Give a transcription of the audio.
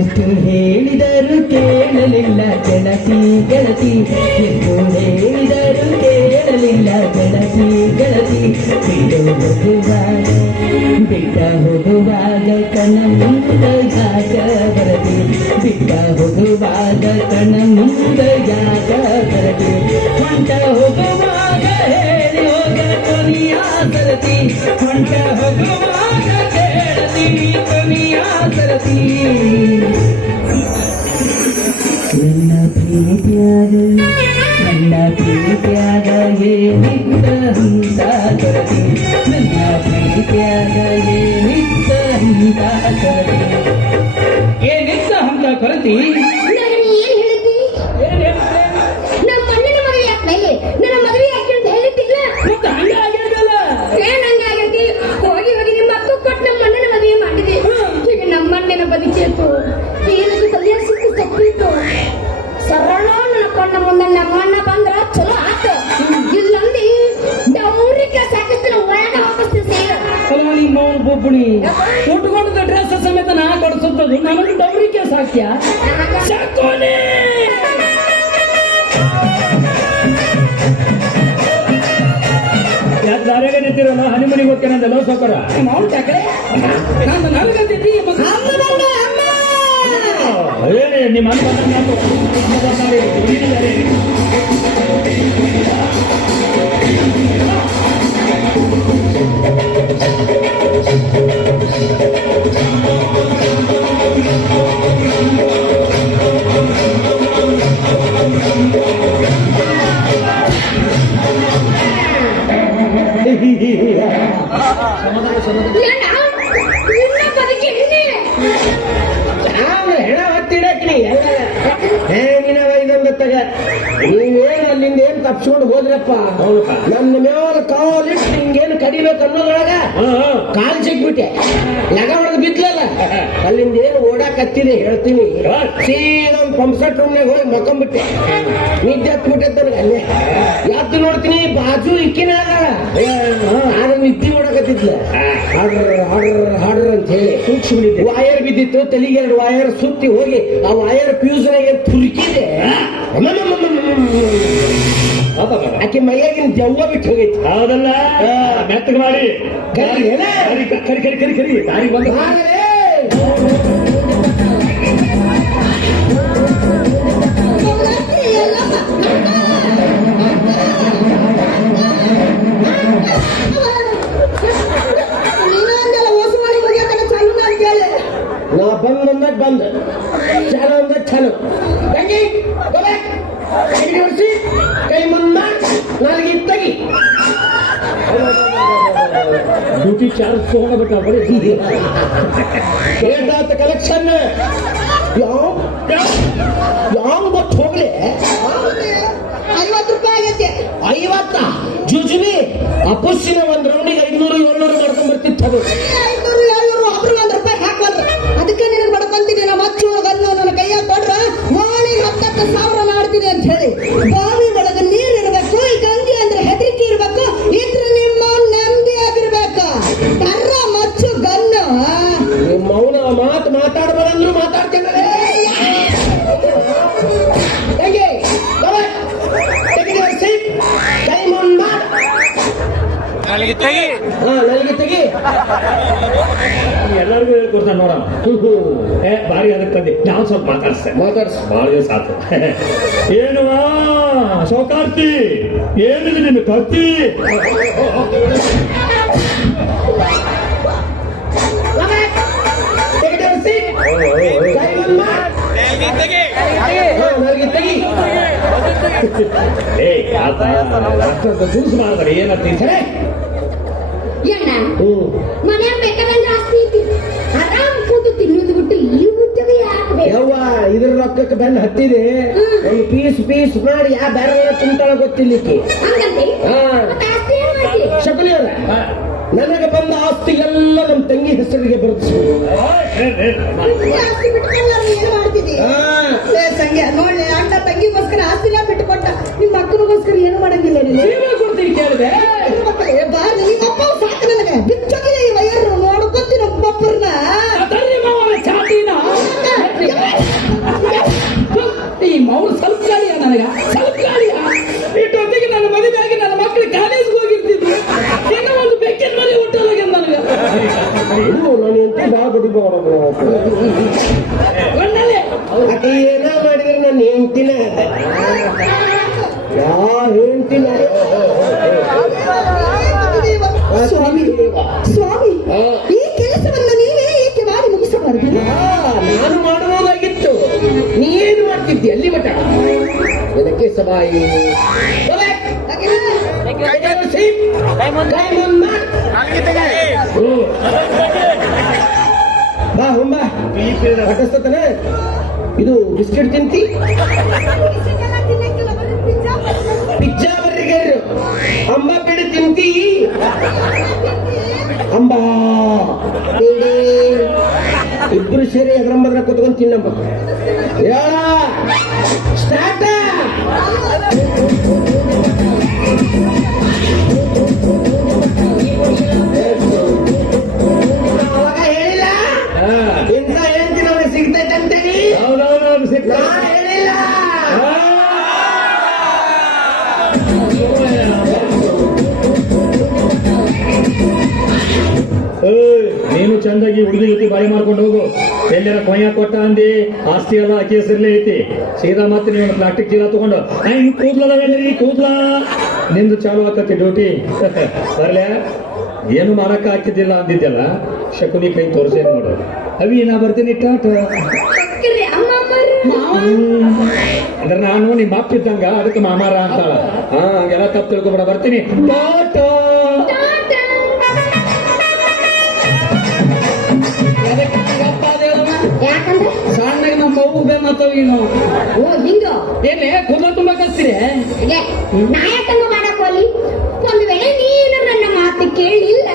ಎಷ್ಟು ಹೇಳಿದರು ಕೇಳಲಿಲ್ಲ ಗೆಳತಿ ಗೆಳತಿ, ಎಷ್ಟು ಹೇಳಿದರು ಕೇಳಲಿಲ್ಲ ಗೆಳತಿ ಗೆಳತಿ. ಬಿಟ್ಟ ಹೋಗುವಾಗ ಕಣ ಮುಂದ ಯಾಕ ಬರದಿ, ಬಿಟ್ಟ ಹೋಗುವಾಗ ಕಣ ಮುಂದ ಯಾಕ ಬರದಿ, ಹೊಂಟ ಹೋಗುವಾಗ ಹೇಳಿ ಹೋಗ ಕೊನೆಯ ಸರತಿ, ಹೊಂಟ ಹೋಗುವಾಗ ಸರತಿ. ನನ್ನ ಪ್ರೀತಿಯಾಗ ಏನಿದ್ದ ಹಂತ ಸರತಿ, ನನ್ನ ಪ್ರೀತಿಯಾಗ ಏನಿದ್ದ ಹಂತ ಸರತಿ, ಏನಿದ್ದ ಹಂತ ಕೊರತಿ. ಬದುಕಿತ್ತು ಏನದು ಕಲ್ಯಾಣ ಸಿಕ್ಕು ತಪ್ಪಿತ್ತು. ಸರಳ ನನ್ನ ಕಣ್ಣ ಮುಂದೆ ನಮ್ಮಣ್ಣ ಬಂದ್ರ ಚಲೋ ಆತ, ಇಲ್ಲಂದಿ ಅವ್ರಿಗೆ ಸಾಕಿಸ್ತಾನ ಒಳಗ ವಾಪಸ್ತಿ ಸೇರ ಮೌನ್ ಬೊಬ್ಬುಣಿ ಉಟ್ಕೊಂಡ ಡ್ರೆಸ್ ಸಮೇತ ನಾ ಕೊಡಿಸುತ್ತದು ನನಗೆ ಡೌರಿಕೆ ಸಾಕ್ಯ ಸಾಕೋನೆ. ಯಾಕೆ ದಾರ್ಯಾಗ ನಿಂತಿರಲ್ಲ ಹನಿಮನಿಗೆ ಹೋಗ್ತೇನೆ ಲವ್ ಸಾಕೋರ ಮೌಂಟ್ ಯಾಕಡೆ ನಾನು ನನಗಂತಿದ್ದಿ ಅದೇನೇ ನಿಮ್ಮ ನೀವೇನು ಅಲ್ಲಿಂದ ಏನ್ ತಪ್ಸ್ಕೊಂಡು ಹೋದ್ರಪ್ಪ, ನನ್ನ ಮೇಲೆ ಕಾಲಿಟ್ಟು ಹಿಂಗೇನು ಕಡಿಬೇಕು ಅನ್ನೋದ್ರೊಳಗ ಕಾಲ್ ಸಿಗ್ಬಿಟ್ಟೆ, ಲಗ ಹೊಡೆದು ಬಿದ್ಲಲ್ಲ, ಅಲ್ಲಿಂದ ಏನು ಓಡಾಕತ್ತಿದೆ ಹೇಳ್ತೀನಿ. ಸೀದಾ ಪಂಪ್ಸೆಟ್ ರೂಮ್ನಾಗ ಹೋಗಿ ಮಕ್ಕೊಂಬಿಟ್ಟೆ, ನಿದ್ದೆ ಹತ್ಬಿಟ್ಟೆ ನನಗೆ. ಅಲ್ಲೇ ಯಾವ್ದು ನೋಡ್ತೀನಿ ಬಾಜು ಇಕ್ಕಿನ ಆಗ ನಿದ್ದೆ ಓಡಾಕತ್ತಿದ್ಲ, ಹಾಡ್ರ ಅಂತ ಹೇಳಿ ಕುಂಚಿಬಿಟ್ಟಿದ್ದೆ. ವಾಯರ್ ಬಿದ್ದಿತ್ತು, ತಲೆಗೆ 2 ವಾಯರ್ ಸುತ್ತಿ ಹೋಗಿ ಆ ವಾಯರ್ ಫ್ಯೂಸ್ನಾಗೆ ತುರುಕಿದೆ. ಆಕೆ ಮೈಯಾಗಿನ ದೆವ್ವ ಬಿಟ್ಟು ಹೋಗೈತಿ. ಹೌದಲ್ಲ, ಮೆತ್ತಗೆ ಮಾಡಿ ಕರಿ ಕರಿ ಕರಿ ಕರಿ ಕರಿ ದಾರಿ ಬಂದ ನಾ ಬಂದ ಬಂದ ಚಾಲ ಅಂದ ಚಾಲು ಕೈ ಮುಂದ ನನಗೆ ತಗಿ ಡ್ಯೂಟಿ ಚಾರ್ಜ್ ತಗೊಂಡ್ಬಿಟ್ಟ ಬರೀ ಕೇಟಾತ ಕಲೆಕ್ಷನ್ ಯಾವ ಗೊತ್ತು ಹೋಗ್ಲಿ. 50 ರೂಪಾಯಿ ಆಗೈತೆ. 50 ಜುಜುಬಿ ಅಪುಸ್ಸಿನ ಒಂದ್ ರೌಂಡಿಗೆ 500-700 ಮಾಡ್ಕೊಂಡ್ ಬರ್ತಿತ್ತು. ಅದು 500-700 ಒಬ್ರು 1 ರೂಪಾಯಿ ಹಾಕಲ್ಲ. ಅದಕ್ಕೆ ನಿನಗೆ ಬಡ್ಕೊಂತೀನಿ, ನಮ್ಮ ಅಚ್ಚುವಗನ್ನು ನನ್ನ ಕೈಯಾಗ ಕೊಡ್ರ ಮೋಣಿ 10,000 ಮಾಡ್ತೀನಿ ಅಂತ ಹೇಳಿ. ಬಾವಿ ಒಳಗೆ ನೀರ್ ಇರ್ಬೇಕು, ಈ ಗಂಗೆ ಅಂದ್ರೆ ಹೆದರಿಕೆ ಇರ್ಬೇಕು, ಇದ್ರ ನಿಮ್ಮ ನೆಮ್ಮದಿ ಆಗಿರ್ಬೇಕು. ಕರ್ರ ಮಚ್ಚು ಗನ್ನು ಮೌನ ಮಾತು ಮಾತಾಡ್ಬಾರಂದ್ರು ಮಾತಾಡ್ತೇನೆ. ನನಗೆ ತೆಗಿ ಎಲ್ಲರಿಗೂ ಹೇಳ್ಕೊಡ್ತಾನೆ ನೋಡಮ್ಮ. ಬಾರಿ ಅದಕ್ಕೆ ತಂದೆ ನಾವು ಸ್ವಲ್ಪ ಮಾತಾಡ್ಸ ಭಾಳ ದಿವಸ ಆತು. ಏನು ಸೌಕಾರ್ತಿ ಏನಿದೆ ನಿನ್ನ ಕರ್ತಿ? ಜ್ಯೂಸ್ ಮಾಡ್ತಾರೆ ಏನಂತೀನಿ ಸರಿ ಮನೆ ಬೇಕಾದಂದ್ರೆ ಆಸ್ತಿ ಐತಿ, ಆರಾಮ್ ಕೂತು ತಿನ್ನೋದು ಬಿಟ್ಟು ಈ ಉದ್ಯೋಗ ಯಾಕೆ? ಯವ್ವ ಇದ್ರ ರೊಕ್ಕಕ್ಕೆ ಬೆನ್ನು ಹತ್ತಿದೆ, ಒಂದು ಪೀಸ್ ಮಾಡಿ ಯಾ ಬೇರೆ ತುಂಬ್ತಾಳ ಗೊತ್ತಿಲ್ಲಿಕ್ಕೆ. ಶಕುಲಿ ಅವ್ರ ನನಗೆ ಬಂದ ಆಸ್ತಿ ಎಲ್ಲ ನಮ್ಮ ತಂಗಿ ಹೆಸರಿಗೆ ಬರೆದಿಸ್ಬೋದು. ಸಂಖ್ಯೆ ನೋಡಿ, ಅಣ್ಣ ತಂಗಿಗೋಸ್ಕರ ಆಸ್ತಿನ ಬಿಟ್ಟುಕೊಟ್ಟ, ನಿಮ್ಮ ಅಕ್ಕನಿಗೋಸ್ಕರ ಏನು ಮಾಡಂಗಿಲ್ಲ. ಕೊಡ್ತೀನಿ ಕೇಳಿದೆ ಬಾರಿ ನಿಮ್ಮಪ್ಪ ಸಾಕು ನನಗೆ ಬಿಚ್ಚೋಗಿದೆ ಈ ವಯರು ನೋಡ್ಕೊತೀನಿ ಒಬ್ಬೊಬ್ಬರನ್ನ. ಹೆಂಡತಿ ಬಾ ಗುಡಿ ಆಕೆ ಏನ ಮಾಡಿದ್ರೆ ನನ್ನ ಹೆಂಡತಿನ ಯಾವ ಹೆಂಡತಿನ ಸ್ವಾಮಿ ಸ್ವಾಮಿ ಈ ಕೆಲಸವನ್ನ ನೀವೇ ಏಕೆ ಮಾಡಿ ಮುಗಿಸಬಾರದು? ನಾನು ಮಾಡಬಹುದಾಗಿತ್ತು, ನೀನು ಮಾಡ್ತಿದ್ದಿ ಅಲ್ಲಿ ಮಠ ನನಗೆ ಸಬಾಯಿ ಬಾ ಹುಂಬ ಹಟಸ್ತತನ ಇದು ಬಿಸ್ಕೆಟ್ ತಿಂತಿ ಪಿಜ್ಜಾ ಬರ್ರಿಗರು ಅಂಬ ಬೇಡ ತಿಂತಿ ಅಂಬಾ ಬೇಡಿ ಇಬ್ರು ಸೇರಿ ಎದ್ರಂಬದ್ರ ಕುತ್ಕೊಂಡು ತಿನ್ನಂಬ ಸ್ಟಾರ್ಟ್ ಅವಾಗ ಹೇಳಿಲ್ಲ ಇಂಥ ಹೆಂಡತಿ ನನಗೆ ಸಿಗ್ತೈತೆ ಅಂತೇಳಿ ನಾ ಹೇಳಿಲ್ಲ. ನೀನು ಚಂದಾಗಿ ಹುಡುಗಿ ಜೊತೆ ಬಾಯಿ ಮಾಡ್ಕೊಂಡು ಹೋಗು. ಎಲ್ಲರ ಕೊಯ್ಯ ಕೊಟ್ಟ ಅಂದಿ ಆಸ್ತಿ ಎಲ್ಲ ಕೇಸರ್ಲೇ ಐತಿ. ಸೀದಾ ಮತ್ತೆ ನೀವು ಪ್ಲಾಸ್ಟಿಕ್ ಚೀಲ ತಗೊಂಡು ಹಿಂಗ್ ಕೂದ್ಲದವೇನ್ರಿ ಕೂದ್ಲ ನಿಂದು ಚಾಲು ಆಕತಿ ಡ್ಯೂಟಿ. ಬರ್ಲೆ ಏನು ಮಾಡಕ್ಕ ಹಾಕಿದ್ದಿಲ್ಲ ಅಂದಿದ್ದೆಲ್ಲ ಶಕುನಿ ಕೈ ತೋರಿಸೇನ್ ನೋಡು. ಅವಿ ನಾ ಬರ್ತೀನಿ ಟಾಟ. ಅಂದ್ರೆ ನಾನು ನಿಮ್ಮ ಅಪ್ಪಿದ್ದಂಗ ಅದಕ್ಕೆ ಮಾಮಾರ ಅಂತಾಳ. ಹಂಗೆಲ್ಲ ತಪ್ಪು ತಿಳ್ಕೊಬೇಡ. ಬರ್ತೀನಿ ಟಾಟಾ. ಯಾಕಂದ್ರೆ ಸಣ್ಣಗೆ ನಮ್ಮ ಮಗು ಬೇಮತ್ತವಿ ನಾವು ಓ ಹಿಂಗ ಏನೇ ಕೂದಲು ತುಂಬಾ ಕಲ್ಸ್ತೀರಿ ನಾಯಕನ್ನು ಮಾಡಕ್ ಹೋಲಿ. ಒಂದು ವೇಳೆ ನೀನು ನನ್ನ ಮಾತು ಕೇಳಿಲ್ಲ